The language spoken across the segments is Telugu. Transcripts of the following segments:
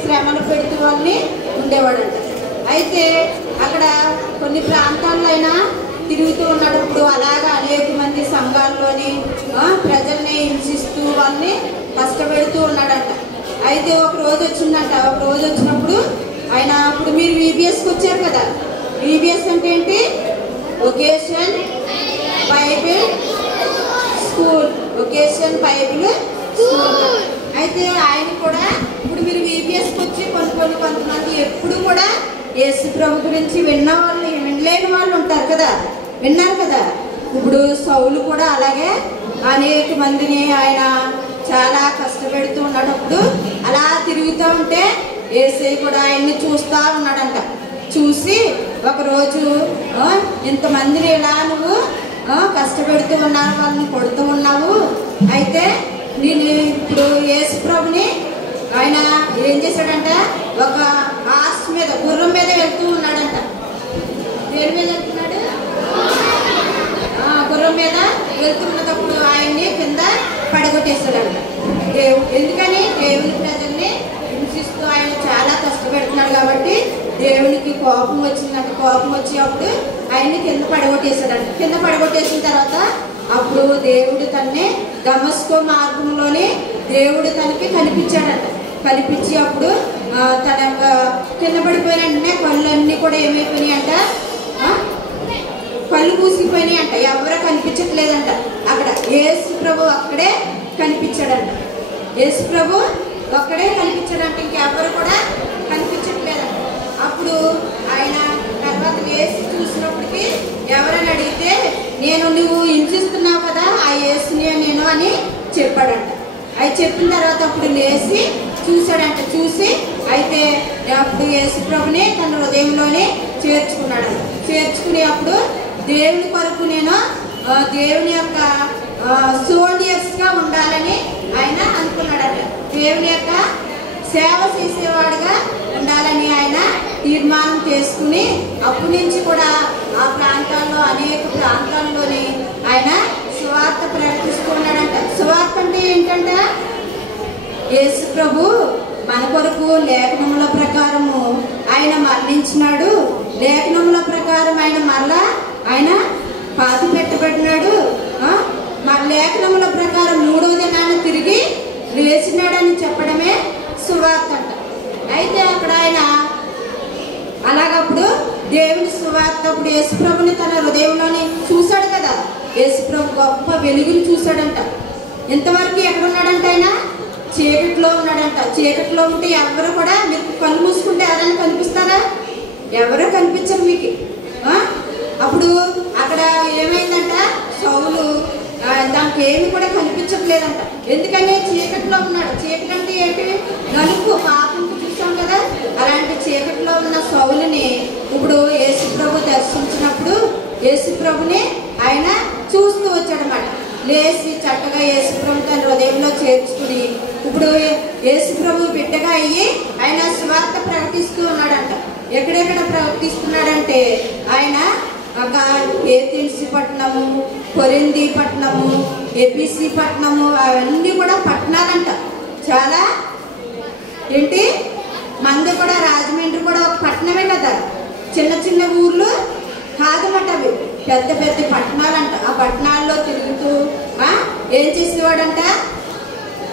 శ్రమలు పెడుతూ వాళ్ళని ఉండేవాడంట. అయితే అక్కడ కొన్ని ప్రాంతాల్లో అయినా తిరుగుతూ ఉన్నప్పుడు అలాగా అనేక మంది సంఘాల్లోని ప్రజల్ని హింసిస్తూ వాళ్ళని కష్టపెడుతూ ఉన్నాడంట. అయితే ఒక రోజు వచ్చిందంట. ఒక రోజు వచ్చినప్పుడు ఆయన, అప్పుడు మీరు VBSకి వచ్చారు కదా, VBS అంటే ఏంటి? Vacation Bible school, vacation Bible school. అయితే ఆయన కూడా ఇప్పుడు మీరు VBSకి వచ్చి కొంతమంది ఎప్పుడు కూడా యేసు ప్రభు గురించి విన్న వాళ్ళు, వినలేని వాళ్ళు ఉంటారు కదా, విన్నారు కదా. ఇప్పుడు సౌలు కూడా అలాగే అనేక మందిని ఆయన చాలా కష్టపెడుతూ ఉన్నప్పుడు అలా తిరుగుతూ ఉంటే యేసయ్య కూడా ఆయన్ని చూస్తూ ఉన్నాడంట. చూసి ఒకరోజు ఇంతమందిని ఇలా నువ్వు కష్టపెడుతూ ఉన్నావు, వాళ్ళని కొడుతూ ఉన్నావు, అయితే నేను ఇప్పుడు యేసు ప్రభుని ఆయన ఏం చేశాడంట, ఒక హార్స్ మీద, గుర్రం మీద వెళ్తూ ఉన్నాడంట. దేని మీద వెళ్తున్నాడు? గుర్రం మీద వెళ్తున్నప్పుడు ఆయన్ని కింద పడగొట్టేశాడంట. ఎందుకని? దేవుని ప్రజల్ని హింసిస్తూ ఆయన చాలా కష్టపెడుతున్నాడు కాబట్టి దేవునికి కోపం వచ్చిందంట. కోపం వచ్చి అప్పుడు ఆయన్ని కింద పడగొట్టేశాడంట. కింద పడగొట్టేసిన తర్వాత అప్పుడు దేవుడు తన్నే దమస్కో మార్గంలోనే దేవుడు తనకి కనిపించాడంట. కనిపించి అప్పుడు తన కింద పడిపోయిన వెంటనే కళ్ళన్నీ కూడా ఏమైపోయినాయి అంట, కళ్ళు మూసిపోయినాయి అంట. ఎవరో కనిపించట్లేదంట. అక్కడ యేసు ప్రభు అక్కడే కనిపించాడంట. యేసు ప్రభు ఒక్కడే కనిపించాడంట, ఇంకెవరు కూడా కనిపించట్లేదంట. అప్పుడు ఆయన తర్వాత యేసు చూసినప్పటికీ ఎవరని అడిగితే, నేను నువ్వు హింసిస్తున్నావు కదా ఆ యేసుని నేను అని చెప్పాడంట. అది చెప్పిన తర్వాత అప్పుడు లేచి చూశాడంట. చూసి అయితే అప్పుడు యేసు ప్రభుని తన హృదయంలోనే చేర్చుకున్నాడు. చేర్చుకుని అప్పుడు దేవుని కొరకు నేను దేవుని యొక్క సోల్జర్స్గా ఉండాలని ఆయన అనుకున్నాడట. దేవుని యొక్క సేవ చేసేవాడుగా ఉండాలని ఆయన తీర్మానం చేసుకుని అప్పటి నుంచి కూడా ఆ ప్రాంతాల్లో అనేక ప్రాంతాల్లోని ఆయన సువార్త ప్రకటిస్తున్నాడంట. సువార్త అంటే ఏంటంట? యేసు ప్రభు మన కొరకు లేఖనముల ప్రకారము ఆయన మరణించినాడు, లేఖనముల ప్రకారం ఆయన మరలా ఆయన పాతి పెట్టబడినాడు, మన లేఖనముల ప్రకారం 3వ దినాన తిరిగి లేచినాడని చెప్పడమే సువార్త అంట. అయితే అక్కడ ఆయన అలాగప్పుడు దేవుని సువార్త అప్పుడు యేసు ప్రభుని తన హృదయంలోని చూశాడు కదా. యేసు ప్రభు గొప్ప వెలుగుని చూశాడంట. ఇంతవరకు ఎక్కడున్నాడంట? ఆయన చీకట్లో ఉన్నాడంట. చీకట్లో ఉంటే ఎవరు కూడా, మీరు కళ్ళు మూసుకుంటే ఎవరైనా కనిపిస్తారా? ఎవరో కనిపించరు మీకు. అప్పుడు అక్కడ ఏమైందంట, సౌలు దానికి ఏమి కూడా కనిపించట్లేదంట. ఎందుకని? చీకట్లో ఉన్నాడు. చీకటి అంటే ఏంటి? నలుపు, పాపంకు చూసాం కదా. అలాంటి చీకట్లో ఉన్న సౌలుని ఇప్పుడు యేసు ప్రభు దర్శించినప్పుడు యేసు ప్రభుని ఆయన చూస్తూ వచ్చాడనమాట. లేచి చక్కగా యేసు ప్రభు తన హృదయంలో చేర్చుకుని ఇప్పుడు యేసు ప్రభు బిడ్డగా అయ్యి ఆయన సువార్త ప్రకటిస్తూ ఉన్నాడంట. ఎక్కడెక్కడ ప్రకటిస్తున్నాడంటే ఆయన ఏథెన్సీ పట్టణము, కొరింథీ పట్టణము, ఎఫెసీ పట్టణము, అవన్నీ కూడా పట్టణాలంట. చాలా ఏంటి మంది కూడా, రాజమండ్రి కూడా ఒక పట్టణమే కదా, చిన్న చిన్న ఊర్లు కాదన్నమాట, అవి పెద్ద పెద్ద పట్టణాలంట. ఆ పట్టణాల్లో తిరుగుతూ ఏం చేసేవాడంట?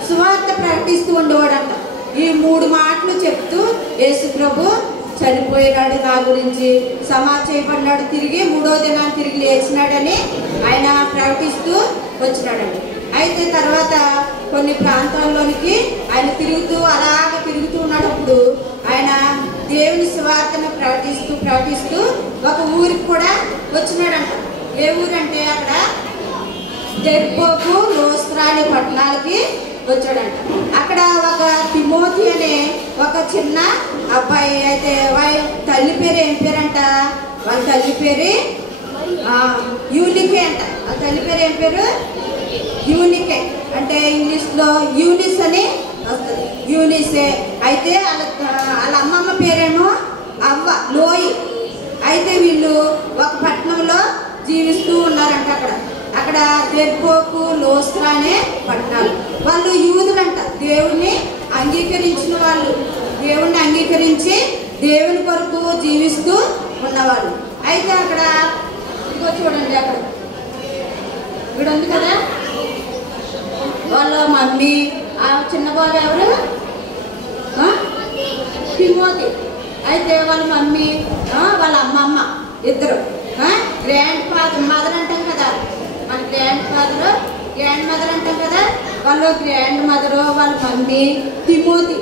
సువార్త ప్రకటిస్తూ ఉండేవాడంట. ఈ 3 మాటలు చెప్తూ యేసు ప్రభు చనిపోయినాడు, నా గురించి సమాధి చేయబడినాడు, తిరిగి 3వ దినాన్ని తిరిగి లేచినాడని ఆయన ప్రకటిస్తూ వచ్చినాడండి. అయితే తర్వాత కొన్ని ప్రాంతాల్లోనికి ఆయన అలాగ తిరుగుతూ ఉన్నప్పుడు ఆయన దేవుని సువార్తను ప్రకటిస్తూ ఒక ఊరికి కూడా వచ్చినాడంట. ఏ ఊరంటే అక్కడ దెర్బోకు, లోస్త్రా అనే పట్టణాలకి వచ్చాడంట. అక్కడ ఒక తిమోతి అనే ఒక చిన్న అబ్బాయి, అయితే వాళ్ళ తల్లి పేరు ఏం పేరంట? వాళ్ళ తల్లి పేరు యూనికే అంట. వాళ్ళ తల్లి పేరు ఏం పేరు? యూనికే. అంటే ఇంగ్లీష్లో యూనిస్ అని వస్తుంది, యూనిసే. అయితే వాళ్ళ అమ్మమ్మ పేరేమో అవ్వ, లోయి. అయితే వీళ్ళు ఒక పట్టణంలో జీవిస్తూ ఉన్నారంట. అక్కడ దెర్బోకు, లోస్త్రా అనే పట్టణాలు. వాళ్ళు యూదులంట, దేవుణ్ణి అంగీకరించిన వాళ్ళు, అంగీకరించి దేవుని కొరకు జీవిస్తూ ఉన్నవాళ్ళు. అయితే అక్కడ ఇదిగో చూడండి, అక్కడ ఇక్కడ ఉంది కదా వాళ్ళ మమ్మీ. ఆ చిన్న బాబు ఎవరు? తిమోతి. అయితే వాళ్ళ మమ్మీ వాళ్ళ అమ్మమ్మ ఇద్దరు గ్రాండ్ ఫాదర్ మదర్ అంటాం కదా, మన గ్రాండ్ ఫాదర్ గ్రాండ్ మదర్ అంటాం కదా, వాళ్ళు గ్రాండ్ మదర్ వాళ్ళ మమ్మీ తిమోతి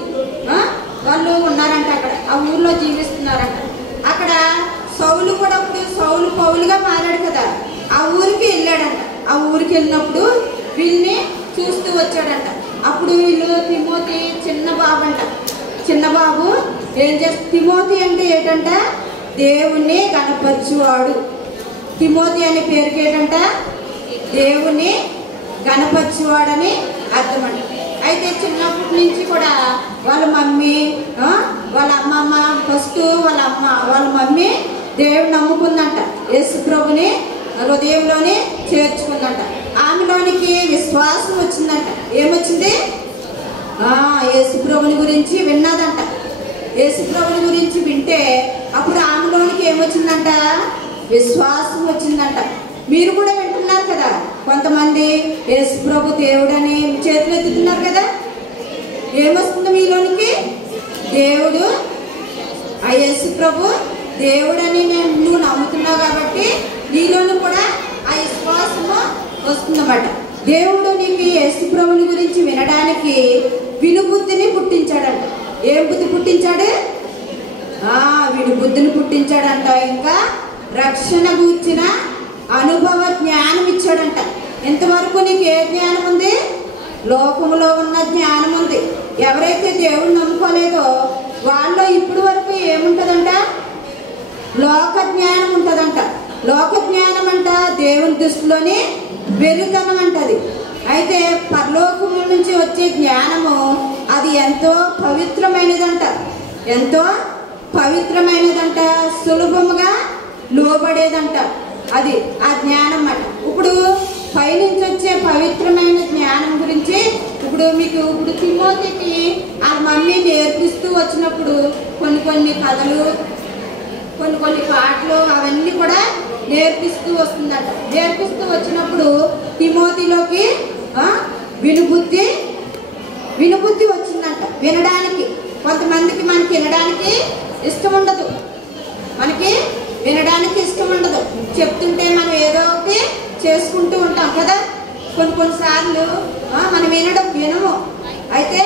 వాళ్ళు ఉన్నారంట. అక్కడ ఆ ఊర్లో జీవిస్తున్నారంట. అక్కడ సౌలు కూడా అప్పుడు సౌలు పౌలుగా మారాడు కదా, ఆ ఊరికి వెళ్ళాడంట. ఆ ఊరికి వెళ్ళినప్పుడు వీళ్ళని చూస్తూ వచ్చాడంట. అప్పుడు వీళ్ళు తిమోతి చిన్న బాబు అంట. చిన్న బాబు ఏం చేస్తా, తిమోతి అంటే ఏంటంట, దేవుణ్ణి గణపరచువాడు. తిమోతి అనే పేరుకి ఏంటంట, దేవుణ్ణి గణపరచువాడని అర్థం అంట. అయితే చిన్నప్పటి నుంచి కూడా వాళ్ళ మమ్మీ వాళ్ళ అమ్మమ్మ ఫస్ట్ వాళ్ళ మమ్మీ దేవుని నమ్ముకుందంట. యేసు ప్రభుని హృదయంలోనే చేర్చుకుందంట. ఆమెలోనికి విశ్వాసం వచ్చిందంట. ఏమొచ్చింది? యేసు ప్రభుని గురించి విన్నదంట. యేసు ప్రభుని గురించి వింటే అప్పుడు ఆమెలోనికి ఏమొచ్చిందంట? విశ్వాసం వచ్చిందంట. మీరు కూడా వింటున్నారు కదా, కొంతమంది యేసు ప్రభు దేవుడని చేతులు ఎత్తుతున్నారు కదా. ఏమొస్తుంది మీలోనికి? దేవుడు, ఆ యేసు ప్రభు దేవుడని నువ్వు నమ్ముతున్నావు కాబట్టి నీలోని కూడా ఆ విశ్వాసము వస్తుందన్నమాట. దేవుడు నీకు యేసు ప్రభుని గురించి వినడానికి వినుబుద్ధిని పుట్టించాడంట. ఏం బుద్ధి పుట్టించాడు? వినుబుద్ధిని పుట్టించాడంట. ఇంకా రక్షణ గూర్చిన అనుభవ జ్ఞానం ఇచ్చాడంట. ఇంతవరకు నీకు ఏ జ్ఞానం ఉంది? లోకంలో ఉన్న జ్ఞానం ఉంది. ఎవరైతే దేవుడు నమ్ముకోలేదో వాళ్ళలో ఇప్పటి వరకు ఏముంటదంట? లోక జ్ఞానం ఉంటదంట. లోక జ్ఞానం అంట దేవుని దృష్టిలోని వెలుతనం అంటది. అయితే పరలోకము నుంచి వచ్చే జ్ఞానము అది ఎంతో పవిత్రమైనదంట. ఎంతో పవిత్రమైనదంట. సులభముగా లోబడేదంట. అది ఆ జ్ఞానం అన్నమాట. ఇప్పుడు పైనుంచి వచ్చే పవిత్రమైన జ్ఞానం గురించి ఇప్పుడు తిమోతికి ఆ మమ్మీ నేర్పిస్తూ వచ్చినప్పుడు కొన్ని కథలు, కొన్ని పాటలు అవన్నీ కూడా నేర్పిస్తూ వస్తుందట. నేర్పిస్తూ వచ్చినప్పుడు తిమోతిలోకి వినుబుద్ధి వచ్చిందంట. వినడానికి కొంతమందికి మనకి వినడానికి ఇష్టం ఉండదు. మనకి వినడానికి ఇష్టం ఉండదు. చెప్తుంటే మనం ఏదో ఒకటి చేసుకుంటూ ఉంటాం కదా. కొన్నిసార్లు మనం వినము. అయితే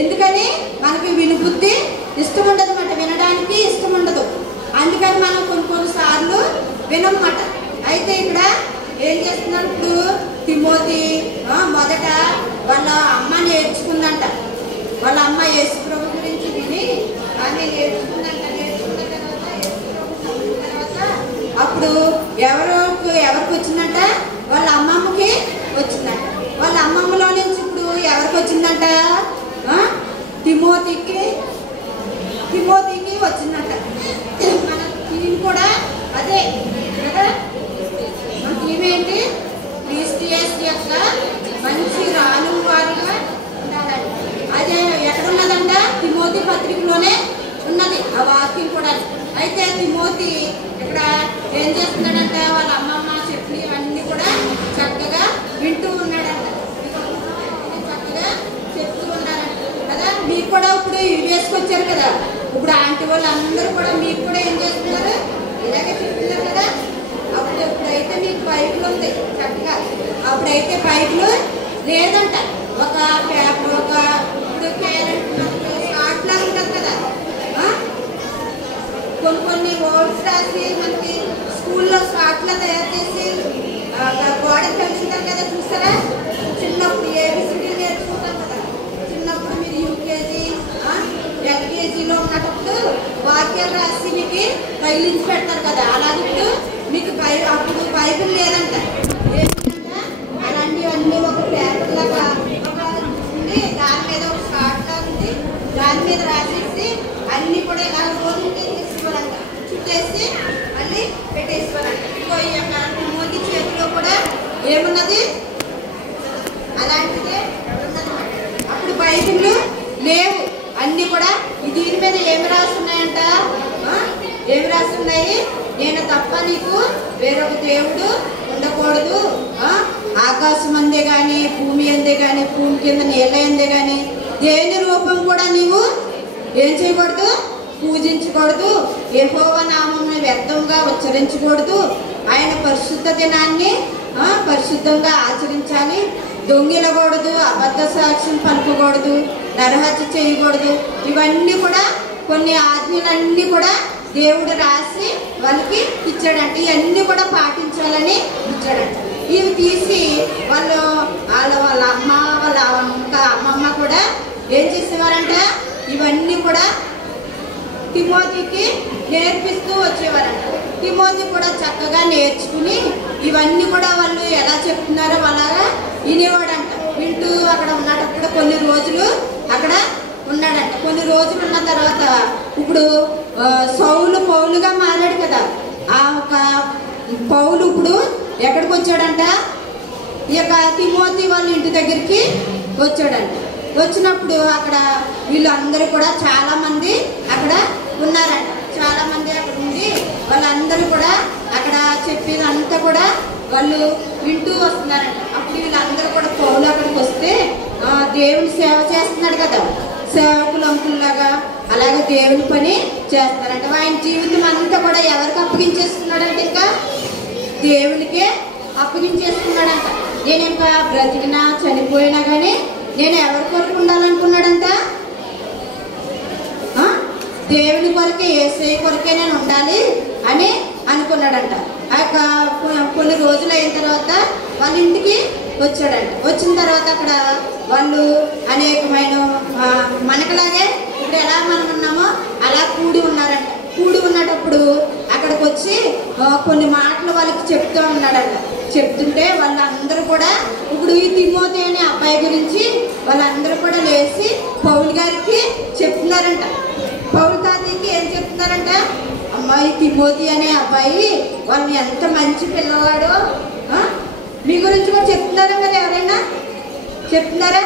ఎందుకని మనకి వినుబుద్ధి ఇష్టం ఉండదు అన్నమాట. వినడానికి ఇష్టం ఉండదు. అందుకని మనం కొన్నిసార్లు వినమాట. అయితే ఇక్కడ ఏం చేస్తున్నారు? ఇప్పుడు తిమోతి మొదట వాళ్ళ అమ్మ నేర్చుకుందంట. వాళ్ళ అమ్మ యేసు ప్రభు గురించి విని ఆమె నేర్చుకుందంట. నేర్చుకున్న తర్వాత యేసు ప్రభు తర్వాత అప్పుడు ఎవరికి వచ్చిందంట? వాళ్ళ అమ్మమ్మకి వచ్చిందంట. వాళ్ళ అమ్మమ్మలో నుంచి ఇప్పుడు ఎవరికి వచ్చిందంట? తిమోతికి వచ్చిందంట. మన టీం కూడా అదే కదా. మన టీం ఏంటి? క్రిస్టియన్స్ యొక్క మంచి రానువారుగా ఉండాలని. అదే ఎక్కడున్నదంట? తిమోతి పత్రికలోనే ఉన్నది ఆ వాక్యం కూడా. అయితే తిమోతి ఇక్కడ ఏం చేస్తున్నాడంట? వాళ్ళ అమ్మమ్మ చెప్పి అన్నీ కూడా చక్కగా వింటూ ఉన్నాడంట. చక్కగా చెప్తూ ఉన్నారంట కదా. మీకు కూడా ఇప్పుడు వేసుకొచ్చారు కదా. ఇప్పుడు ఆంటీ వాళ్ళు అందరూ కూడా మీకు కూడా ఏం చేస్తున్నారు? ఇలాగే చెప్తున్నారు కదా. ఇప్పుడైతే మీకు బైబిల్ ఉంది చక్కగా. అప్పుడైతే బైబిల్ లేదంట. ఒక పేపర్ ఇప్పుడు క్యారెట్ షార్ట్ లాగా ఉంటుంది కదా. కొన్ని వర్డ్స్ రాసి మనకి స్కూల్లో షార్ట్లా తయారు చేసి గోడకి తగ్గుతారు కదా. చూస్తారా? చిన్నప్పుడు ఏబిసిడి నేర్చుకుంటాం కదా. చిన్నప్పుడు మీరు యూకేజీ ఎల్కేజీలో ఉన్నప్పుడు వాక్యాలు రాసి మీకు తగిలించి పెడతారు కదా. అలాగే మీకు అప్పుడు బైబిల్ లేదంట. ఏంటంటే అలాంటివన్నీ ఒక పేపర్ లాగా ఉండి దాని మీద ఒక షార్ట్ లాగా ఉంది. దాని మీద రాసేసి అన్నీ కూడా ఇలా రోజు తీసేసుకోవాలంట. చుట్టేసి మళ్ళీ పెట్టేసుకోవాలంట. ఇంకో ఈ యొక్క తిమోతి చేతిలో కూడా ఏమున్నది? అలాంటిదే ఉన్నది. అప్పుడు బైబిల్ లేవు. అన్నీ కూడా దీని మీద ఏమి రాస్తున్నాయంట? ఏమి రాస్తున్నాయి? నేను తప్ప నీకు వేరొక దేవుడు ఉండకూడదు. ఆకాశం అందే గాని, భూమి అందే గాని, భూమి కింద నీళ్ళ అందే గాని దేని రూపం కూడా నీవు ఏం చేయకూడదు, పూజించకూడదు. యెహోవా నామమును వ్యర్థంగా ఉచ్చరించకూడదు. ఆయన పరిశుద్ధ దినాన్ని పరిశుద్ధంగా ఆచరించాలి. దొంగిలకూడదు, అబద్ధ సాక్ష్యం పలుకకూడదు, నరహత్య చేయకూడదు. ఇవన్నీ కూడా కొన్ని ఆజ్ఞలన్నీ కూడా దేవుడు రాసి వాళ్ళకి ఇచ్చాడంట. ఇవన్నీ కూడా పాటించాలని ఇచ్చాడంట. ఇవి తీసి వాళ్ళ అమ్మ వాళ్ళ అమ్మమ్మ కూడా ఏం చేసేవారంట? ఇవన్నీ కూడా తిమోతికి నేర్పిస్తూ వచ్చేవారంట. తిమోతి కూడా చక్కగా నేర్చుకుని ఇవన్నీ కూడా వాళ్ళు ఎలా చెప్తున్నారో అలాగా వినేవాడంట. వింటూ అక్కడ ఉన్నప్పుడు కొన్ని రోజులు అక్కడ ఉన్నాడంట. కొన్ని రోజులు ఉన్న తర్వాత ఇప్పుడు సౌలు పౌలుగా మారాడు కదా. ఆ ఒక పౌలు ఇప్పుడు ఎక్కడికి వచ్చాడంట? ఈ యొక్క తిమోతి వాళ్ళ ఇంటి దగ్గరికి వచ్చాడంట. వచ్చినప్పుడు అక్కడ వీళ్ళందరూ కూడా చాలా మంది అక్కడ ఉన్నారంట. చాలా మంది అక్కడ ఉండి వాళ్ళందరూ కూడా అక్కడ చెప్పేదంతా కూడా వాళ్ళు వింటూ వస్తున్నారంట. అప్పుడు వీళ్ళందరూ కూడా పౌలు అక్కడికి వస్తే దేవుని సేవ చేస్తున్నాడు కదా, సేవకులు అంకుల్లాగా అలాగే దేవుని పని చేస్తారంట. ఆయన జీవితం అంతా కూడా ఎవరికి అప్పగించేస్తున్నాడంటే ఇంకా దేవునికే అప్పగించేస్తున్నాడంట. నేను ఇంకా బ్రతికినా చనిపోయినా కానీ నేను ఎవరి కొరకు ఉండాలనుకున్నాడంట? దేవుని కొరకే, యేసయ్య కొరకే నేను ఉండాలి అని అనుకున్నాడంట. కొన్ని రోజులు అయిన తర్వాత వాళ్ళ ఇంటికి వచ్చాడంట. వచ్చిన తర్వాత అక్కడ వాళ్ళు అనేకమైన మనకలాగే ఇప్పుడు ఎలా మనం ఉన్నామో అలా కూడి ఉన్నారంట. కూడి ఉన్నప్పుడు అక్కడికి వచ్చి కొన్ని మాటలు వాళ్ళకి చెప్తూ ఉన్నాడంట. చెప్తుంటే వాళ్ళందరూ కూడా ఇప్పుడు ఈ తిమోతి అనే అబ్బాయి గురించి వాళ్ళందరూ కూడా లేచి పౌలు గారికి చెప్తున్నారంట. పౌలు తాతయ్యకి ఏం చెప్తున్నారంట? అమ్మాయి తిమోతి అనే అబ్బాయి వాళ్ళు ఎంత మంచి పిల్లవాడు, మీ గురించి కూడా చెప్తున్నారా? మరి ఎవరైనా చెప్తున్నారా?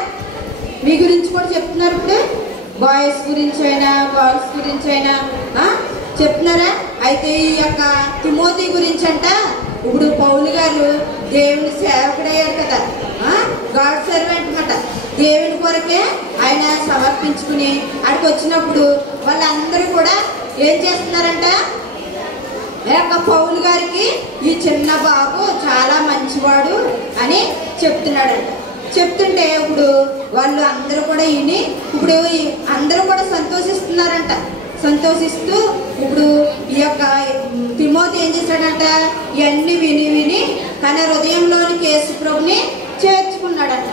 మీ గురించి కూడా చెప్తున్నారు. ఇప్పుడు బాయ్స్ గురించి అయినా గర్ల్స్ గురించి అయినా చెప్తున్నారా? అయితే ఈ యొక్క తిమోతి గురించి అంట ఇప్పుడు పౌలు గారు దేవుని సేవకుడయ్యారు కదా, గాడ్ సర్వెంట్ అన్నమాట. దేవుని కొరకే ఆయన సమర్పించుకుని అక్కడికి వచ్చినప్పుడు వాళ్ళందరూ కూడా ఏం చేస్తున్నారంట? పౌలు గారికి ఈ చిన్న బాబు చాలా మంచివాడు అని చెప్తున్నాడంట. చెప్తుంటే ఇప్పుడు వాళ్ళు అందరూ కూడా విని ఇప్పుడు అందరూ కూడా సంతోషిస్తున్నారంట. సంతోషిస్తూ ఇప్పుడు ఈ యొక్క తిమోతి ఏం చేశాడంట? ఇవన్నీ విని విని తన హృదయంలోనికి యేసు ప్రభుని చేర్చుకున్నాడంట.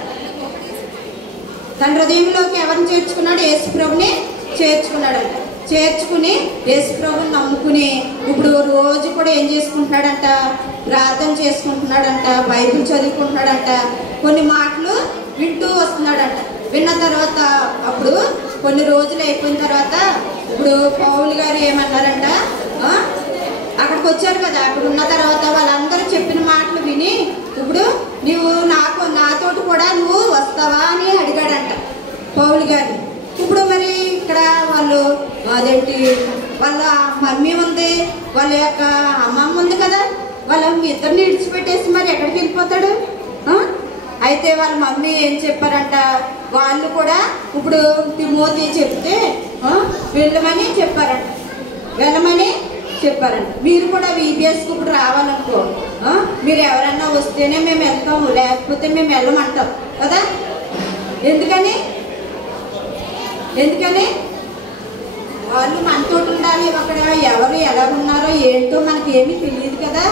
తన హృదయంలోకి ఎవరిని చేర్చుకున్నాడు? యేసు ప్రభుని చేర్చుకున్నాడంట. చేర్చుకుని యేసు ప్రభుని నమ్ముకుని ఇప్పుడు రోజు కూడా ఏం చేసుకుంటున్నాడంట? ప్రార్థన చేసుకుంటున్నాడంట, బైబిల్ చదువుకుంటున్నాడంట, కొన్ని మాటలు వింటూ వస్తున్నాడంట. విన్న తర్వాత అప్పుడు కొన్ని రోజులు అయిపోయిన తర్వాత ఇప్పుడు పౌలు గారు ఏమన్నారంట? అక్కడికి వచ్చారు కదా, అక్కడ ఉన్న తర్వాత వాళ్ళందరూ చెప్పిన మాటలు విని ఇప్పుడు నువ్వు నాతోటి కూడా నువ్వు వస్తావా అని అడిగాడంట పౌలు గారిని. ఇప్పుడు మరి ఇక్కడ వాళ్ళు అదేంటి వాళ్ళ మమ్మీ ఉంది, వాళ్ళ యొక్క అమ్మమ్మ ఉంది కదా, వాళ్ళ ఇద్దరిని విడిచిపెట్టేసి మరి ఎక్కడికి వెళ్ళిపోతాడు? అయితే వాళ్ళ మమ్మీ ఏం చెప్పారంట? వాళ్ళు కూడా ఇప్పుడు తిమోతి చెప్తే వెళ్ళమని చెప్పారంట. వెళ్ళమని చెప్పారంట. మీరు కూడా VBSకి ఇప్పుడు రావాలనుకో, మీరు ఎవరన్నా వస్తేనే మేము వెళ్తాము, లేకపోతే మేము వెళ్ళమంటాం కదా. ఎందుకని వాళ్ళు మనతో ఉండాలి. అక్కడ ఎవరు ఎలా ఉన్నారో ఏంటో మనకి ఏమీ తెలియదు కదా,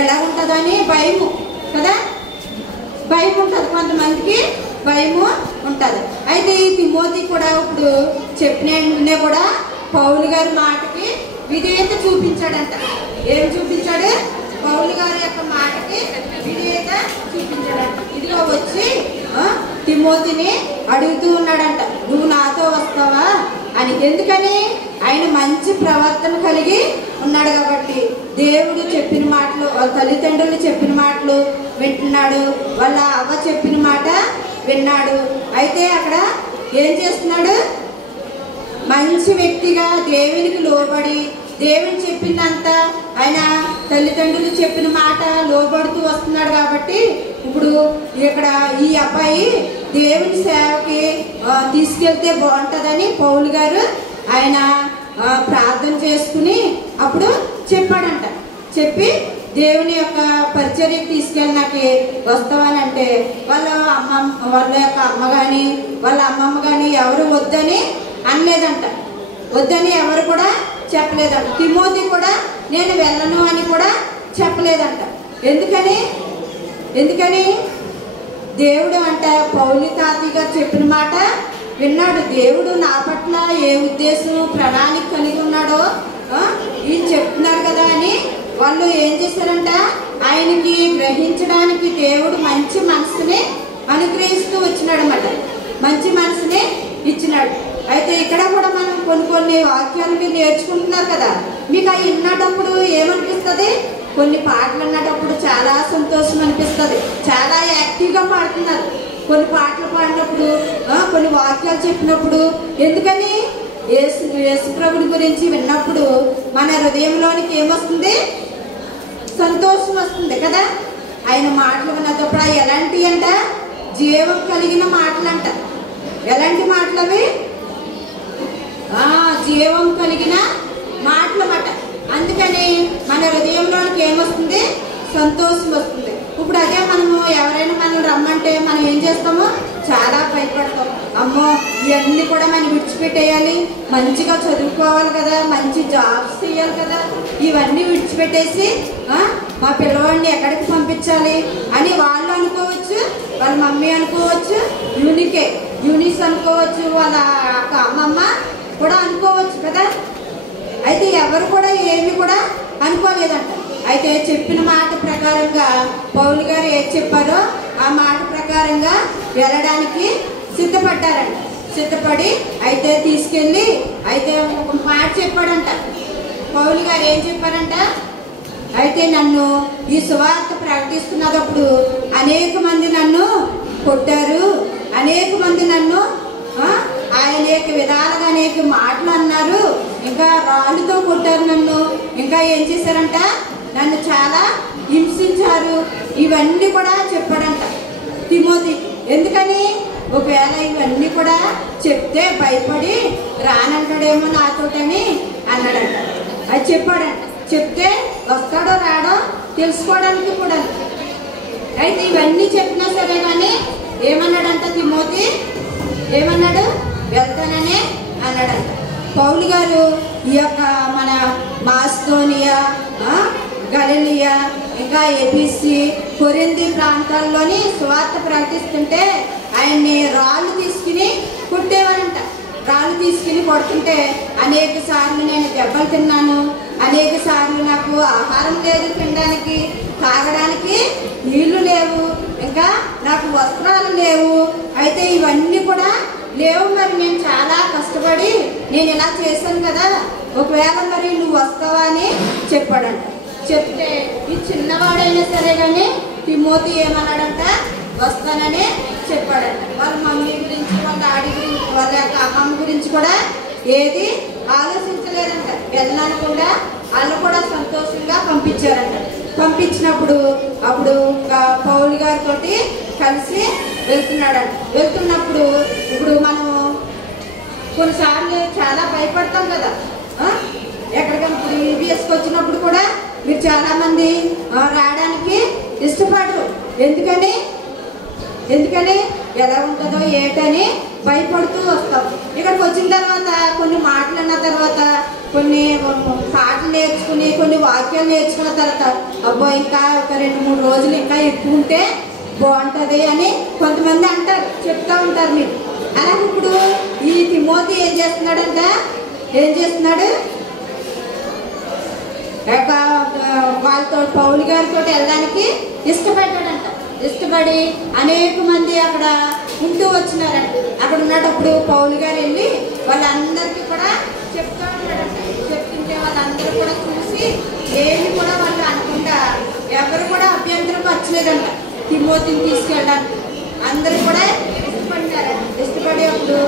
ఎలా ఉంటుందో అని భయము కదా, భయం ఉంటుంది. కొంతమందికి భయము ఉంటుంది. అయితే ఈ తిమోతి కూడా ఇప్పుడు చెప్పిన కూడా పౌలు గారి మాటకి విధేయత చూపించాడంట. ఏం చూపించాడు? పౌలు గారి యొక్క మాటకి విధేయత చూపించాడంట. ఇదిగో వచ్చి తిమోతిని అడుగుతూ ఉన్నాడంట, నువ్వు నాతో వస్తావా అని. ఎందుకని? ఆయన మంచి ప్రవర్తన కలిగి ఉన్నాడు కాబట్టి దేవుడు చెప్పిన మాటలు, వాళ్ళ తల్లిదండ్రులు చెప్పిన మాటలు వింటున్నాడు, వాళ్ళ అవ్వ చెప్పిన మాట విన్నాడు. అయితే అక్కడ ఏం చేస్తున్నాడు? మంచి వ్యక్తిగా దేవునికి లోబడి దేవుని చెప్పిందంతా ఆయన తల్లిదండ్రులు చెప్పిన మాట లోబడుతూ వస్తున్నాడు. కాబట్టి ఇప్పుడు ఇక్కడ ఈ అబ్బాయి దేవుని సేవకి తీసుకెళ్తే బాగుంటుందని పౌలు గారు ఆయన ప్రార్థన చేసుకుని అప్పుడు చెప్పాడంట. చెప్పి దేవుని యొక్క పరిచర్యకి తీసుకెళ్ళినాకి వస్తావనంటే వాళ్ళ యొక్క అమ్మ కానీ వాళ్ళ అమ్మమ్మ కానీ ఎవరు వద్దని అనలేదంట. వద్దని ఎవరు కూడా చెప్పలేదంట. తిమోతి కూడా నేను వెళ్ళను అని కూడా చెప్పలేదంట. ఎందుకని దేవుడు అంట పౌలు తాతయ్య గారు చెప్పిన మాట విన్నాడు. దేవుడు నా పట్ల ఏ ఉద్దేశం ప్రణాళిక కలిగి ఉన్నాడో ఈయన చెప్తున్నారు కదా అని వాళ్ళు ఏం చేశారంట, ఆయనకి గ్రహించడానికి దేవుడు మంచి మనసుని అనుగ్రహిస్తూ వచ్చినాడు అన్నమాట. మంచి మనసుని ఇచ్చినాడు. అయితే ఇక్కడ కూడా మనం కొన్ని వాక్యాలు మీరు నేర్చుకుంటున్నారు కదా. మీకు అవి విన్నటప్పుడు ఏమనిపిస్తుంది? కొన్ని పాటలు విన్నటప్పుడు చాలా సంతోషం అనిపిస్తుంది. చాలా యాక్టివ్గా పాడుతున్నారు. కొన్ని పాటలు పాడినప్పుడు కొన్ని వాక్యాలు చెప్పినప్పుడు ఎందుకని యేసు ప్రభుని గురించి విన్నప్పుడు మన హృదయంలోనికి ఏమొస్తుంది? సంతోషం వస్తుంది కదా. ఆయన మాటలు విన్నప్పుడు ఎలాంటి అంట? జీవం కలిగిన మాటలు అంట. ఎలాంటి మాటలు అవి? జీవం కలిగిన మాటలు అన్నమాట. అందుకని మన హృదయంలోనికి ఏమొస్తుంది? సంతోషం వస్తుంది. ఇప్పుడు అదే మనము ఎవరైనా మనం రమ్మంటే మనం ఏం చేస్తామో చాలా భయపడతాం. అమ్మో ఇవన్నీ కూడా మనం విడిచిపెట్టేయాలి, మంచిగా చదువుకోవాలి కదా, మంచి జాబ్స్ చేయాలి కదా, ఇవన్నీ విడిచిపెట్టేసి మా పిల్లవాడిని ఎక్కడికి పంపించాలి అని వాళ్ళు అనుకోవచ్చు, వాళ్ళ మమ్మీ అనుకోవచ్చు, యూనిస్ అనుకోవచ్చు, వాళ్ళ అమ్మమ్మ కూడా అనుకోవచ్చు కదా. అయితే ఎవరు కూడా ఏమి కూడా అనుకోలేదంట. అయితే చెప్పిన మాట ప్రకారంగా పౌలు గారు ఏది చెప్పారో ఆ మాట ప్రకారంగా వెళ్ళడానికి సిద్ధపడ్డారంట. సిద్ధపడి అయితే తీసుకెళ్ళి అయితే ఒక మాట చెప్పాడంట. పౌలు గారు ఏం చెప్పారంట, అయితే నన్ను ఈ సువార్త ప్రకటిస్తున్నప్పుడు అనేక మంది నన్ను కొట్టారు, అనేక మంది నన్ను అనేక విధాలుగా అనేక మాటలు అన్నారు, ఇంకా రాళ్ళతో కొట్టారు నన్ను, ఇంకా ఏం చేశారంట నన్ను చాలా హింసించారు. ఇవన్నీ కూడా చెప్పాడంట తిమోతి. ఎందుకని? ఒకవేళ ఇవన్నీ కూడా చెప్తే భయపడి రానంటాడేమో నాతోటని అన్నాడంట. అది చెప్పాడంట. చెప్తే వస్తాడో రాడో తెలుసుకోవడానికి కూడా. అయితే ఇవన్నీ చెప్పినా సరే కానీ ఏమన్నాడంట తిమోతి? ఏమన్నాడు? వెళ్తాననే అన్నాడంట. పౌలు గారు ఈ యొక్క మన మాసిదోనియా, గలిలియా, ఇంకా ఎబిసి, కొరింథీ ప్రాంతాల్లోని సువార్త ప్రకటిస్తుంటే ఆయన్ని రాళ్ళు తీసుకుని కొట్టేవారంట. రాళ్ళు తీసుకుని కొడుతుంటే అనేక సార్లు నేను దెబ్బలు తిన్నాను, అనేక సార్లు నాకు ఆహారం లేదు, తినడానికి తాగడానికి నీళ్లు లేవు, ఇంకా నాకు వస్త్రాలు లేవు, అయితే ఇవన్నీ కూడా లేవు. మరి నేను చాలా కష్టపడి నేను ఇలా చేశాను కదా, ఒకవేళ మరి నువ్వు వస్తావా అని చెప్పాడంట. చెప్తే ఈ చిన్నవాడైనా సరే కానీ తిమోతి ఏమన్నాడంట? వస్తానని చెప్పాడంట. వాళ్ళ మమ్మీ గురించి, వాళ్ళ డాడీ గురించి, వాళ్ళ యొక్క అమ్మమ్మ గురించి కూడా ఏది ఆలోచించలేదంట. వెళ్ళాను కూడా వాళ్ళు కూడా సంతోషంగా పంపించారంట. పంపించినప్పుడు అప్పుడు పౌలు గారితో కలిసి వెళ్తున్నాడంట. వెళ్తున్నప్పుడు ఇప్పుడు మనం కొన్నిసార్లు చాలా భయపడతాం కదా. ఎక్కడికైనా ఇప్పుడు ఈబీఎస్కి వచ్చినప్పుడు కూడా మీరు చాలామంది రావడానికి ఇష్టపడరు. ఎందుకని ఎలా ఉంటుందో ఏటని భయపడుతూ వస్తాం. ఇక్కడికి వచ్చిన తర్వాత కొన్ని మాటలు అన్న తర్వాత కొన్ని పాటలు నేర్చుకుని కొన్ని వాక్యాలు నేర్చుకున్న తర్వాత అబ్బో ఇంకా ఒక 2-3 రోజులు ఇంకా ఎక్కువ ఉంటే బాగుంటుంది అని కొంతమంది అంటారు, చెప్తూ ఉంటారు మీరు. అలాగే ఇప్పుడు ఈ తిమోతి ఏం చేస్తున్నాడు? వాళ్ళతో పౌలు గారితో వెళ్ళడానికి ఇష్టపడ్డాడంట. ఇష్టపడి అనేక మంది అక్కడ ఉంటూ వచ్చినారంట. అక్కడ ఉన్నప్పుడు పౌలు గారు వెళ్ళి వాళ్ళందరికీ కూడా చెప్తూ ఉంటాడంట. చెప్తుంటే వాళ్ళందరూ కూడా చూసి ఏమి కూడా వాళ్ళు అనుకుంటా ఎవరు కూడా అభ్యంతరం వచ్చలేదంట తిమోతిని తీసుకెళ్ళడానికి. అందరూ కూడా ఇష్టపడ్డారంట. ఇష్టపడి అప్పుడు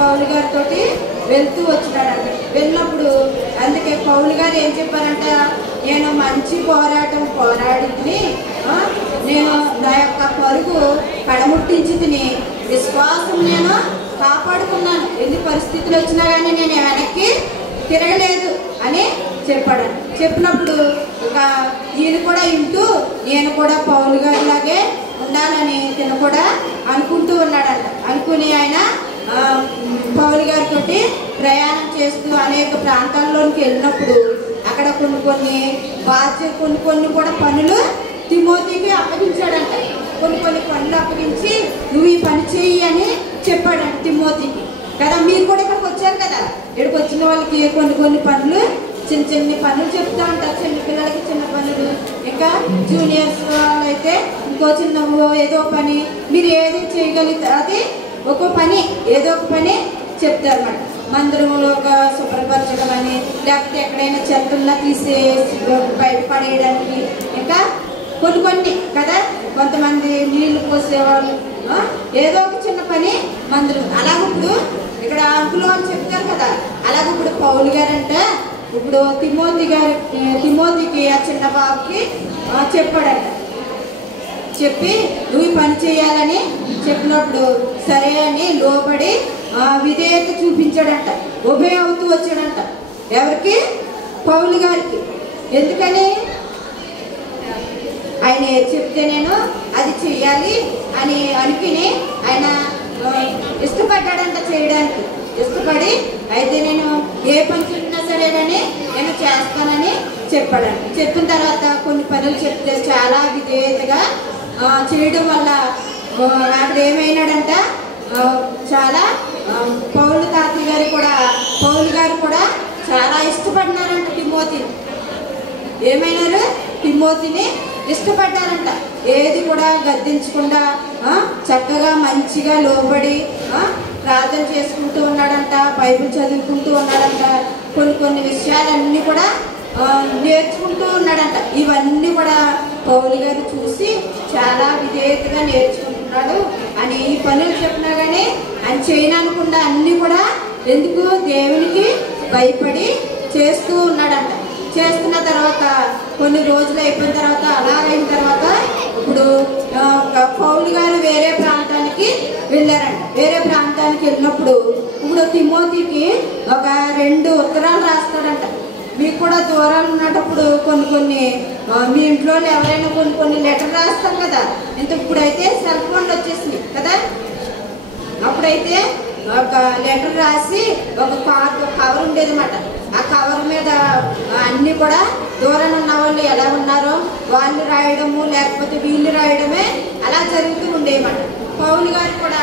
పౌలు గారితో వెళ్తూ వచ్చినాడంట. వెళ్ళినప్పుడు అందుకే పౌలు గారు ఏం చెప్పారంట, నేను మంచి పోరాటం పోరాడింది, నేను నా యొక్క పరుగు కడముట్టించి తిని విశ్వాసం నేను కాపాడుకున్నాను, ఎన్ని పరిస్థితులు వచ్చినా కానీ నేను వెనక్కి తిరగలేదు అని చెప్పాడు. చెప్పినప్పుడు ఇంకా ఈయన కూడా వింటూ నేను కూడా పౌలు గారిలాగే ఉండాలని తిన కూడా అనుకుంటూ ఉన్నాడంట. అనుకుని ఆయన పౌలు గారితో ప్రయాణం చేస్తూ అనేక ప్రాంతాల్లోనికి వెళ్ళినప్పుడు అక్కడ కొన్ని కూడా పనులు తిమోతికి అప్పగించాడంట. కొన్ని పనులు అప్పగించి నువ్వు ఈ పని చెయ్యి అని చెప్పాడంట తిమోతికి. కదా మీరు కూడా ఇక్కడికి వచ్చారు కదా, ఇక్కడికి వచ్చిన వాళ్ళకి కొన్ని పనులు చిన్న పనులు చెప్తూ ఉంటారు. చిన్నపిల్లలకి చిన్న పనులు, ఇంకా జూనియర్స్ వాళ్ళైతే ఇంకో చిన్న ఏదో పని మీరు ఏది చేయగలిగితే అది ఒక్కో పని ఏదో ఒక పని చెప్తారు అన్నమాట. మందిరంలో ఒక శుభ్రపరచడం అని, లేకపోతే ఎక్కడైనా చెత్తన్నా తీసేసి బయటపడేయడానికి, ఇంకా కొన్ని కదా కొంతమంది నీళ్లు పోసేవాళ్ళు ఏదో ఒక చిన్న పని మందిరం. అలాగప్పుడు ఇక్కడ అంకులు అని చెప్తారు కదా, అలాగప్పుడు పౌలు గారంటే ఇప్పుడు తిమోతికి ఆ చిన్న బాబుకి చెప్పాడంట. చెప్పి నువ్వు పని చేయాలని చెప్పినప్పుడు సరే అని లోబడి విధేయత చూపించాడంట. ఒబే అవుతూ వచ్చాడంట. ఎవరికి? పౌలు గారికి. ఎందుకని? ఆయన చెప్తే నేను అది చెయ్యాలి అని అనుకుని ఆయన ఇష్టపడ్డాడంట చేయడానికి. ఇష్టపడి అయితే నేను ఏ పని చెప్పినా సరేనని నేను చేస్తానని చెప్పాడంట. చెప్పిన తర్వాత కొన్ని పనులు చెప్తే చాలా విధేయతగా చేయడం వల్ల అక్కడ ఏమైనాడంట, చాలా పౌలు గారు కూడా చాలా ఇష్టపడినారంట తిమోతిని. ఏమైనారు? తిమోతిని ఇష్టపడ్డారంట. ఏది కూడా గద్దించకుండా చక్కగా మంచిగా లోబడి ప్రార్థన చేసుకుంటూ ఉన్నాడంట, బైబిల్ చదువుకుంటూ ఉన్నాడంట, కొన్ని విషయాలన్నీ కూడా నేర్చుకుంటూ ఉన్నాడంట. ఇవన్నీ కూడా పౌలు గారు చూసి చాలా విధేయతగా నేర్చుకుంటున్నాడు అని ఈ పనులు చెప్పినా కానీ ఆయన చేయననుకుండా అన్నీ కూడా ఎందుకు దేవునికి భయపడి చేస్తూ ఉన్నాడంట. చేస్తున్న తర్వాత కొన్ని రోజులు అయిపోయిన తర్వాత అలాగైన తర్వాత ఇప్పుడు పౌలు గారు వేరే ప్రాంతానికి వెళ్ళారంట. వేరే ప్రాంతానికి వెళ్ళినప్పుడు ఇప్పుడు తిమోతికి ఒక 2 ఉత్తరాలు రాస్తాడంట. మీకు కూడా దూరాలు ఉన్నప్పుడు కొన్ని మీ ఇంట్లో ఎవరైనా కొన్ని లెటర్ రాస్తాం కదా. ఇప్పుడైతే సెల్ ఫోన్లు వచ్చేసినాయి కదా. అప్పుడైతే ఒక లెటర్ రాసి ఒక కవర్ ఉండేది అన్నమాట. ఆ కవర్ మీద అన్నీ కూడా దూరం ఉన్న వాళ్ళు ఎలా ఉన్నారో వాళ్ళు రాయడము, లేకపోతే వీళ్ళు రాయడమే అలా జరుగుతూ ఉండేయన్నమాట. పౌలు గారు కూడా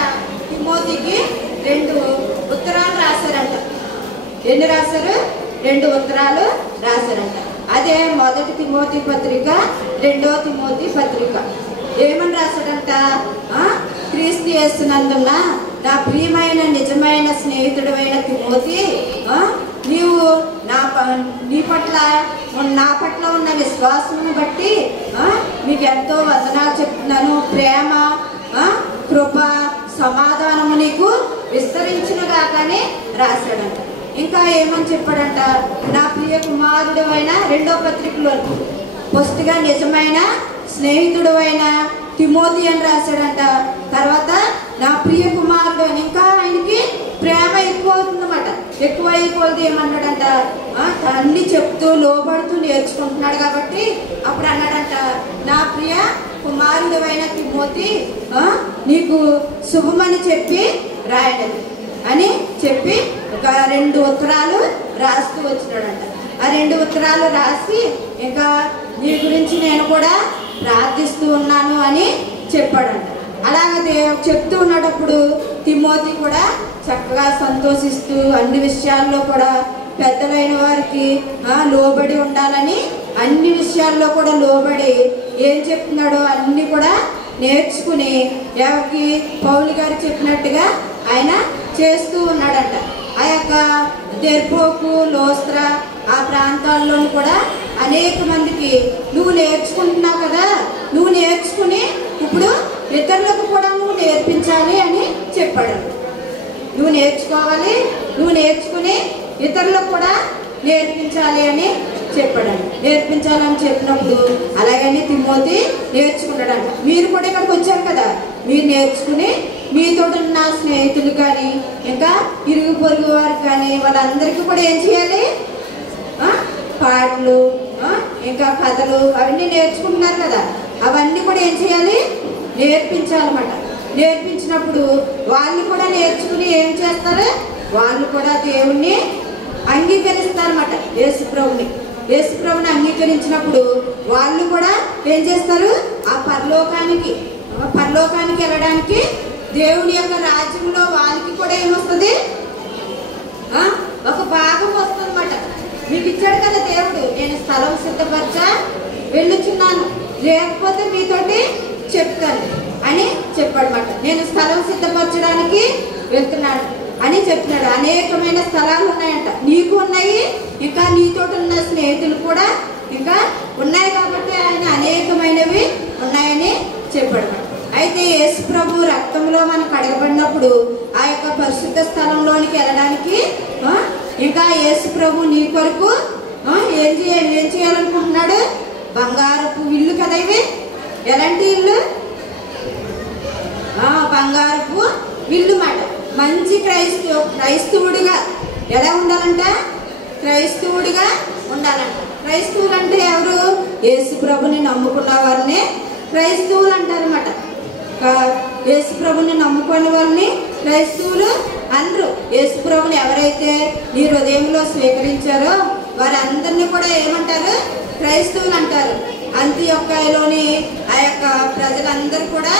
తిమోతికి 2 ఉత్తరాలు రాశారంట. ఎన్ని రాశారు? 2 ఉత్తరాలు రాశారంట. అదే 1 తిమోతి పత్రిక, 2 తిమోతి పత్రిక. ఏమని రాశాడంట? క్రీస్తు యేసునందున నా ప్రియమైన నిజమైన స్నేహితుడైన తిమోతి, నీవు నీ పట్ల నా పట్ల ఉన్న విశ్వాసమును బట్టి మీకు ఎంతో వందనాలు చెప్తున్నాను. ప్రేమ, కృప, సమాధానము నీకు విస్తరించునుగా కానీ రాశాడంట. ఇంకా ఏమని చెప్పాడంట? నా ప్రియ కుమారుడు అయిన 2వ పత్రికలో ఫస్ట్గా నిజమైన స్నేహితుడు అయిన తిమోతి అని రాశాడంట. తర్వాత నా ప్రియ కుమారుడు అని. ఇంకా ఆయనకి ప్రేమ ఎక్కువ అవుతుందన్నమాట. ఎక్కువ అయిపోతే ఏమన్నాడంట? అన్ని చెప్తూ లోబడుతూ నేర్చుకుంటున్నాడు కాబట్టి అప్పుడు అన్నాడంట, నా ప్రియ కుమారుడు అయిన తిమోతి, నీకు శుభమని చెప్పి రాయడది అని చెప్పి ఒక 2 ఉత్తరాలు రాస్తూ వచ్చినాడంట. ఆ 2 ఉత్తరాలు రాసి ఇంకా నీ గురించి నేను కూడా ప్రార్థిస్తూ ఉన్నాను అని చెప్పాడంట. అలాగే చెప్తూ ఉన్నప్పుడు తిమోతి కూడా చక్కగా సంతోషిస్తూ అన్ని విషయాల్లో కూడా పెద్దలైన వారికి లోబడి ఉండాలని అన్ని విషయాల్లో కూడా లోబడి ఏం చెప్తున్నాడో అన్ని కూడా నేర్చుకుని ఎవరికి పౌలు గారు చెప్పినట్టుగా ఆయన చేస్తూ ఉన్నాడంట. ఆ యొక్క దెర్బోకు, లోస్త్ర ఆ ప్రాంతాల్లో కూడా అనేక మందికి నువ్వు నేర్చుకుంటున్నావు కదా, నువ్వు నేర్చుకుని ఇప్పుడు ఇతరులకు కూడా నువ్వు నేర్పించాలి అని చెప్పాడు. నువ్వు నేర్చుకోవాలి, నువ్వు నేర్చుకుని ఇతరులకు కూడా నేర్పించాలి అని చెప్పాడంట. నేర్పించాలని చెప్పినప్పుడు అలాగని తిమోతి నేర్చుకున్నాడంట. మీరు కూడా ఇక్కడికి వచ్చారు కదా, మీరు నేర్చుకుని మీతో ఉన్న స్నేహితులు కానీ ఇంకా ఇరుగు పొరుగు వారికి కానీ వాళ్ళందరికీ కూడా ఏం చేయాలి? పాటలు ఇంకా కథలు అవన్నీ నేర్చుకుంటున్నారు కదా, అవన్నీ కూడా ఏం చేయాలి? నేర్పించాలన్నమాట. నేర్పించినప్పుడు వాళ్ళు కూడా నేర్చుకుని ఏం చేస్తారు? వాళ్ళు కూడా దేవుణ్ణి అంగీకరిస్తారన్నమాట. యేసుప్రభుని అంగీకరించినప్పుడు వాళ్ళు కూడా ఏం చేస్తారు? ఆ పరలోకానికి వెళ్ళడానికి దేవుని యొక్క రాజ్యంలో వాళ్ళకి కూడా ఏమొస్తుంది? ఒక భాగం వస్తుంది అన్నమాట. మీకు ఇచ్చాడు కదా దేవుడు, నేను స్థలం సిద్ధపరచా వెళ్ళుచున్నాను, లేకపోతే మీతోటి చెప్తాను అని చెప్పాడన్నమాట. నేను స్థలం సిద్ధపరచడానికి వెళ్తున్నాను అని చెప్పినాడు. అనేకమైన స్థలాలు ఉన్నాయంట, నీకు ఉన్నాయి, ఇంకా నీతో ఉన్న స్నేహితులు కూడా ఇంకా ఉన్నాయి కాబట్టి ఆయన అనేకమైనవి ఉన్నాయని చెప్పాడు. అయితే యేసు ప్రభు రక్తంలో మనం కడగబడినప్పుడు ఆ యొక్క పరిశుద్ధ స్థలంలోనికి వెళ్ళడానికి ఇంకా యేసు ప్రభు నీ కొరకు ఏం చేయాలనుకుంటున్నాడు? బంగారపు ఇల్లు కదా ఇవి. ఎలాంటి ఇల్లు? బంగారపు ఇల్లు మాట. మంచి క్రైస్తవుడిగా ఎలా ఉండాలంట? క్రైస్తవుడిగా ఉండాలంట. క్రైస్తవులు అంటే ఎవరు? యేసు ప్రభుని నమ్ముకున్న వారిని క్రైస్తవులు అంటారన్నమాట. యేసు ప్రభుని నమ్ముకునే వాళ్ళని క్రైస్తవులు అనరు. యేసు ప్రభుని ఎవరైతే నీ హృదయంలో స్వీకరించారో వారందరినీ కూడా ఏమంటారు? క్రైస్తవులు అంటారు. అంతియొక్కలోని ఆ యొక్క ప్రజలందరూ కూడా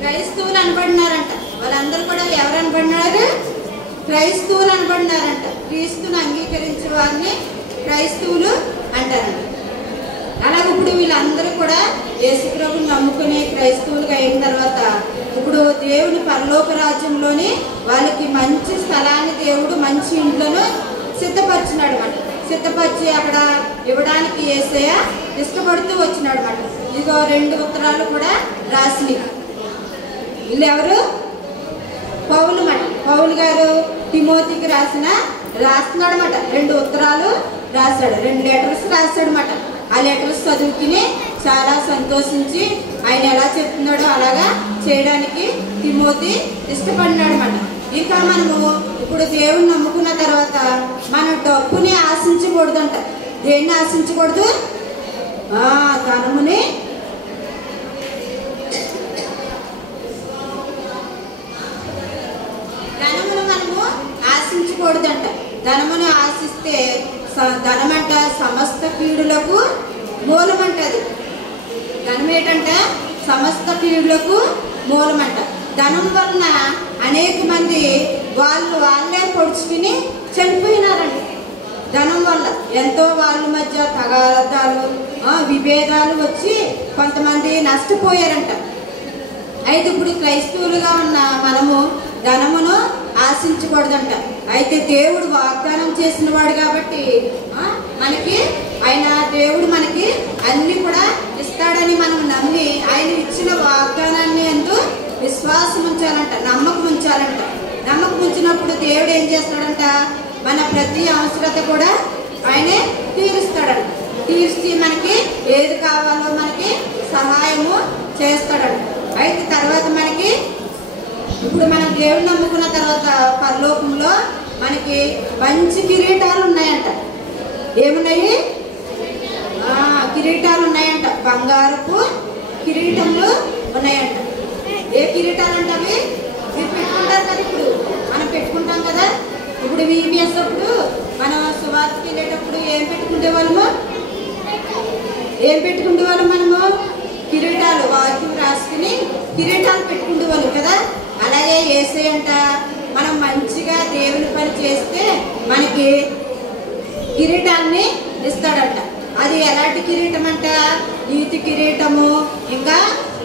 క్రైస్తవులు అనబడినారంట. వాళ్ళందరూ కూడా ఎవరు అనబడినారు? క్రైస్తవులు అనబడినారంట. క్రీస్తుని అంగీకరించే వారిని క్రైస్తవులు అంటారంట. అలాగే ఇప్పుడు వీళ్ళందరూ కూడా యేసు ప్రభుని నమ్ముకుని క్రైస్తవులుగా అయిన తర్వాత ఇప్పుడు దేవుని పరలోక రాజ్యంలోని వాళ్ళకి మంచి స్థలాన్ని దేవుడు మంచి ఇంట్లోనూ సిద్ధపరిచినాడు అన్నమాట. సిద్ధపరిచి అక్కడ ఇవ్వడానికి యేసయ్య ఇష్టపడుతూ వచ్చినాడు అన్నమాట. ఇదిగో 2 ఉత్తరాలు కూడా రాసినవి. వీళ్ళు ఎవరు? పౌలు మాట. పౌలు గారు తిమోతికి రాస్తున్నాడు అన్నమాట. 2 ఉత్తరాలు రాశాడు, 2 లెటర్స్ రాశాడు అన్నమాట. ఆ లెటర్స్ చదువుకుని చాలా సంతోషించి ఆయన ఎలా చెప్తున్నాడో అలాగా చేయడానికి తిమోతి ఇష్టపడినాడు అన్నమాట. ఇంకా మనము ఇప్పుడు దేవుని నమ్ముకున్న తర్వాత మన డబ్బుని ఆశించకూడదంట. దేన్ని ఆశించకూడదు? ధనముని మనము ఆశించకూడదంట. ధనమును ఆశిస్తే ధనమంట సమస్త కీడులకు మూలమంటది. ధనం ఏంటంట? సమస్త కీడులకు మూలమంట. ధనం వలన అనేక మంది వాళ్ళే పొడుచుకుని చనిపోయినారంట. ధనం వల్ల ఎంతో వాళ్ళ మధ్య తగాదాలు విభేదాలు వచ్చి కొంతమంది నష్టపోయారంట. అయితే ఇప్పుడు క్రైస్తవులుగా ఉన్న మనము ధనమును ఆశించకూడదంట. అయితే దేవుడు వాగ్దానం చేసిన వాడు కాబట్టి మనకి దేవుడు మనకి అన్ని కూడా ఇస్తాడని మనం నమ్మి ఆయన ఇచ్చిన వాగ్దానాన్ని ఎందు విశ్వాసం ఉంచాలంట, నమ్మకం ఉంచాలంట. నమ్మకం ఉంచినప్పుడు దేవుడు ఏం చేస్తాడంట? మన ప్రతి అవసరత కూడా ఆయనే తీరుస్తాడంట. తీర్చి మనకి ఏది కావాలో మనకి సహాయము చేస్తాడంట. అయితే తర్వాత మనకి ఇప్పుడు మనం దేవుని నమ్ముకున్న తర్వాత పరలోకంలో మనకి మంచి కిరీటాలు ఉన్నాయంట. ఏమున్నాయి? కిరీటాలు ఉన్నాయంట. బంగారపు కిరీటములు ఉన్నాయంట. ఏ కిరీటాలు అంటే అవి మీరు పెట్టుకుంటారు కదా. ఇప్పుడు మనం పెట్టుకుంటాం కదా. ఇప్పుడు VBS అప్పుడు మనం సువార్తకి వెళ్ళేటప్పుడు ఏం పెట్టుకుంటే వాళ్ళము? మనము కిరీటాలు వాక్యం రాసుకుని కిరీటాలు పెట్టుకుంటే వాళ్ళు కదా. అలాగే యేసయ్య అంట మనం మంచిగా దేవుని పని చేస్తే మనకి కిరీటాన్ని ఇస్తాడంట. అది ఎలాంటి కిరీటం అంట? నీతి కిరీటము, ఇంకా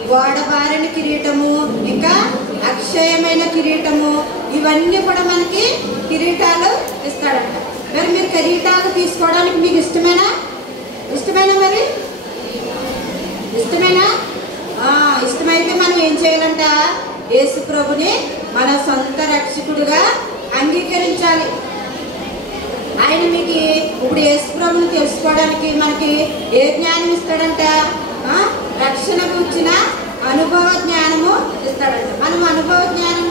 గోడబారిన కిరీటము, ఇంకా అక్షయమైన కిరీటము, ఇవన్నీ కూడా మనకి కిరీటాలు ఇస్తాడంట. మరి మీరు కిరీటాలు తీసుకోవడానికి మీకు ఇష్టమేనా? మరి ఇష్టమేనా? ఇష్టమైతే మనం ఏం చేయాలంట? యేసు ప్రభుని మన సొంత రక్షకుడుగా అంగీకరించాలి. ఆయన మీకు ఇప్పుడు యేసు ప్రభువుని తెలుసుకోవడానికి మనకి ఏ జ్ఞానం ఇస్తాడంట? రక్షణ గురించిన అనుభవ జ్ఞానము ఇస్తాడంట. మనం అనుభవ జ్ఞానం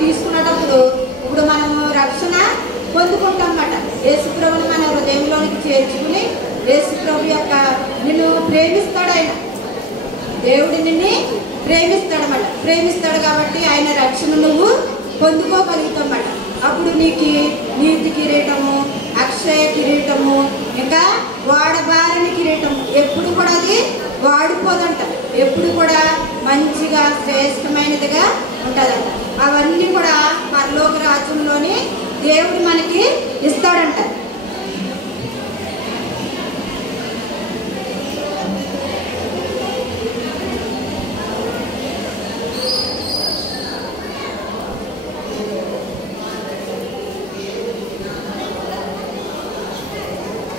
తీసుకున్నప్పుడు ఇప్పుడు మనము రక్షణ పొందుకుంటాం అన్నమాట. యేసు ప్రభువుని మన హృదయంలోనికి చేర్చుకుని యేసు ప్రభు యొక్క నిన్ను ప్రేమిస్తాడు. ఆయన దేవుడు నిన్ను ప్రేమిస్తాడన్నమాట. ప్రేమిస్తాడు కాబట్టి ఆయన రక్షణ నువ్వు పొందుకోగలుగుతామన్నమాట. అప్పుడు నీకు నీతి కిరీటము, అక్షయ కిరీటము, ఇంకా వాడబారని కిరీటము, ఎప్పుడు కూడా అది వాడిపోదంట. ఎప్పుడు కూడా మంచిగా శ్రేష్టమైనదిగా ఉంటుందంట. అవన్నీ కూడా పరలోక రాజ్యంలోని దేవుడు మనకి ఇస్తాడంట.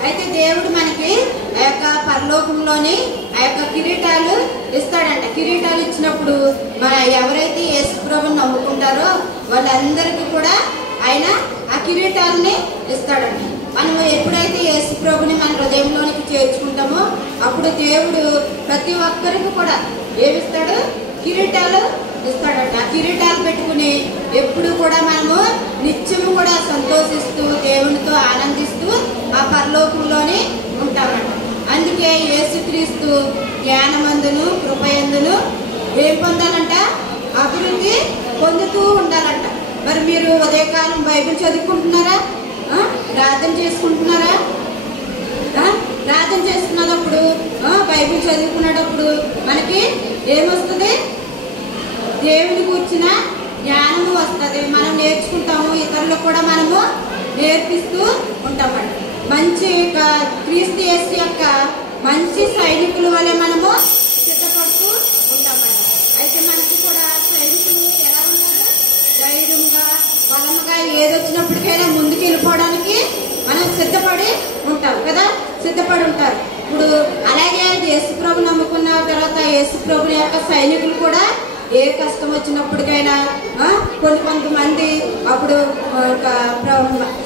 అయితే దేవుడు మనకి ఆ యొక్క పరలోకంలోని ఆ యొక్క కిరీటాలు ఇస్తాడంట. కిరీటాలు ఇచ్చినప్పుడు మన ఎవరైతే యేసు ప్రభువుని నమ్ముకుంటారో వాళ్ళందరికీ కూడా ఆయన ఆ కిరీటాలని ఇస్తాడంట. మనం ఎప్పుడైతే యేసు ప్రభువుని మన హృదయంలోనికి చేర్చుకుంటామో అప్పుడు దేవుడు ప్రతి ఒక్కరికి కూడా ఏమిస్తాడు? కిరీటాలు ఇస్తాడంట. ఆ కిరీటాలు పెట్టుకుని ఎప్పుడు కూడా మనము నిత్యము కూడా సంతోషిస్తూ దేవునితో ఆనందిస్తూ ఆ పరలోకంలోనే ఉంటామంట. అందుకే యేసుక్రీస్తు జ్ఞానమందును కృపయందును ఏం పొందాలంట? అభివృద్ధి పొందుతూ ఉండాలంట. మరి మీరు ఉదయకాలం బైబిల్ చదువుకుంటున్నారా? ప్రార్థన చేసుకుంటున్నారా? ప్రార్థన చేసుకున్నప్పుడు బైబిల్ చదువుకునేటప్పుడు మనకి ఏమొస్తుంది? దేవుని కూర్చున్న జ్ఞానము వస్తుంది. మనం నేర్చుకుంటాము, ఇతరులకు కూడా మనము నేర్పిస్తూ ఉంటామంట. మంచి క్రీస్తు యేసు యొక్క మంచి సైనికుల వలె మనము సిద్ధపడుతూ ఉంటామంట. అయితే మనకి కూడా సైనికులు ఎలా ఉంటారు? ధైర్యంగా బలముగా ఏదొచ్చినప్పటికైనా ముందుకు వెళ్ళిపోవడానికి మనం సిద్ధపడి ఉంటాం కదా, సిద్ధపడి ఉంటారు. ఇప్పుడు అలాగే యేసు ప్రభు నమ్ముకున్న తర్వాత యేసు ప్రభు యొక్క సైనికులు కూడా ఏ కష్టం వచ్చినప్పటికైనా కొంతమంది అప్పుడు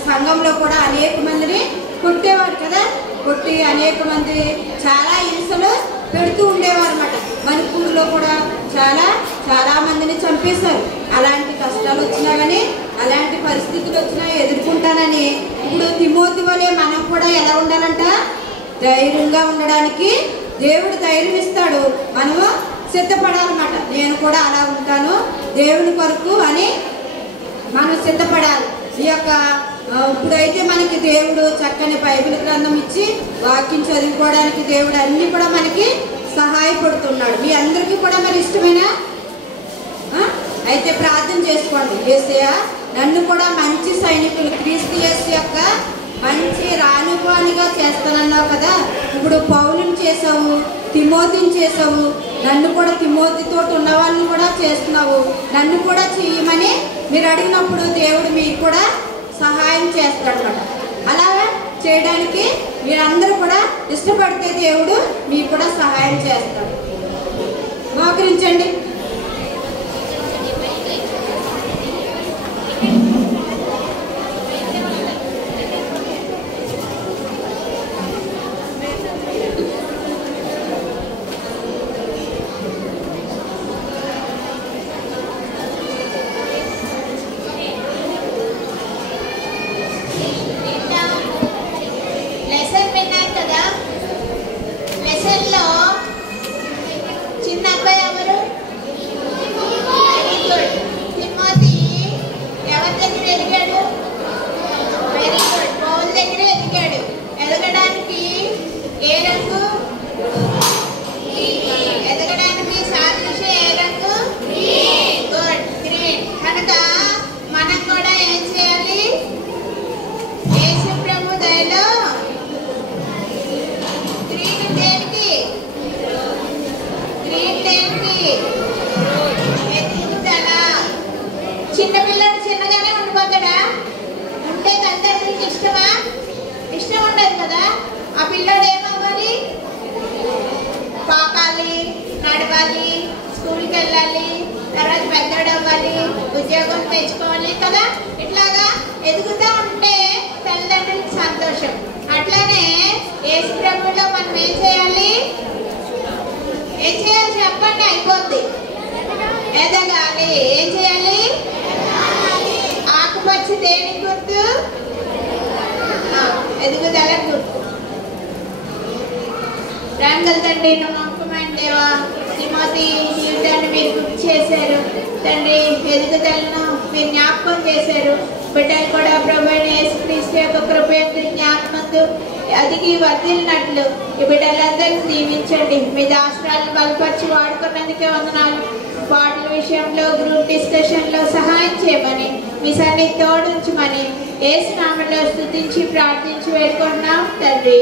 సంఘంలో కూడా అనేక మందిని కొట్టేవారు కదా, కొట్టి అనేక మంది చాలా హింసలు పెడుతూ ఉండేవారు అన్నమాట. మణిపూర్లో కూడా చాలా మందిని చంపేశారు. అలాంటి కష్టాలు వచ్చినా కానీ అలాంటి పరిస్థితులు వచ్చినా ఎదుర్కొంటానని ఇప్పుడు తిమోతి వలె మనం కూడా ఎలా ఉండాలంట? ధైర్యంగా ఉండడానికి దేవుడు ధైర్యం ఇస్తాడు. మనము సిద్ధపడాలన్నమాట. నేను కూడా అలా ఉంటాను దేవుని కొరకు అని మనం సిద్ధపడాలి. ఈ యొక్క ఇప్పుడైతే మనకి దేవుడు చక్కని బైబిల్ గ్రంథం ఇచ్చి వాక్యం చదువుకోవడానికి దేవుడు అన్ని కూడా మనకి సహాయపడుతున్నాడు. మీ అందరికీ కూడా మరి ఇష్టమేనా? అయితే ప్రార్థన చేసుకోండి. యేసయ్యా నన్ను కూడా మంచి సైనికులు క్రీస్తు యేసు యొక్క మంచి రానుభవానిగా చేస్తానన్నావు కదా. ఇప్పుడు పౌలుని చేసావు, తిమోతిని చేసావు, నన్ను కూడా తిమోతితో ఉన్న వాళ్ళని కూడా చేస్తున్నావు. నన్ను కూడా చెయ్యమని మీరు అడిగినప్పుడు దేవుడు మీకు కూడా సహాయం చేస్తాడు అన్నమాట. అలా చేయడానికి మీరందరూ కూడా ఇష్టపడితే దేవుడు మీకు కూడా సహాయం చేస్తాడు. మోకరించండి. చిన్నపిల్లడు చిన్నగానే ఉండిపోతాడా? ఉంటే తల్లిదండ్రులకి ఇష్టం ఉండదు కదా. ఆ పిల్లాడు ఏమవ్వాలి? పాకాలి, నడవాలి, స్కూల్కి వెళ్ళాలి, తర్వాత పెద్దోడు అవ్వాలి, ఉద్యోగం తెచ్చుకోవాలి కదా. ఇట్లాగా ఎదుగుతూ ఉంటే తల్లిదండ్రులకు సంతోషం. అట్లానే యేసు ప్రభువులో మనం ఏం చేయాలి చెప్పండి, అయిపోద్ది. ఎదగాలి. ఏం చేయాలి? ఆకుపచ్చ దేనికి గుర్తు? ఎదుగుదల గుర్తు. రాంగల్ తండ్రి, నమ్మకమైన దేవా, తిమోతి జీవితాన్ని మీరు గుర్తు చేశారు తండ్రి. ఎదుగుదలను మీరు జ్ఞాపకం చేశారు. బిడ్డలు కూడా ప్రభు యేసుక్రీస్తు యొక్క కృప యొక్క జ్ఞాపకంతో అదిగి వర్ధిల్లినట్లు ఈ బిడ్డలందరినీ దీవించండి. మీ దాసరాలను బలపరిచి వాడుకున్నందుకే వందనాలు. పాటల విషయంలో, గ్రూప్ డిస్కషన్లో సహాయం చేయమని, మీ సన్నిధి తోడుంచమని యేసు నామములో స్తుతించి ప్రార్థించి వేడుకుంటున్నాం తండ్రి.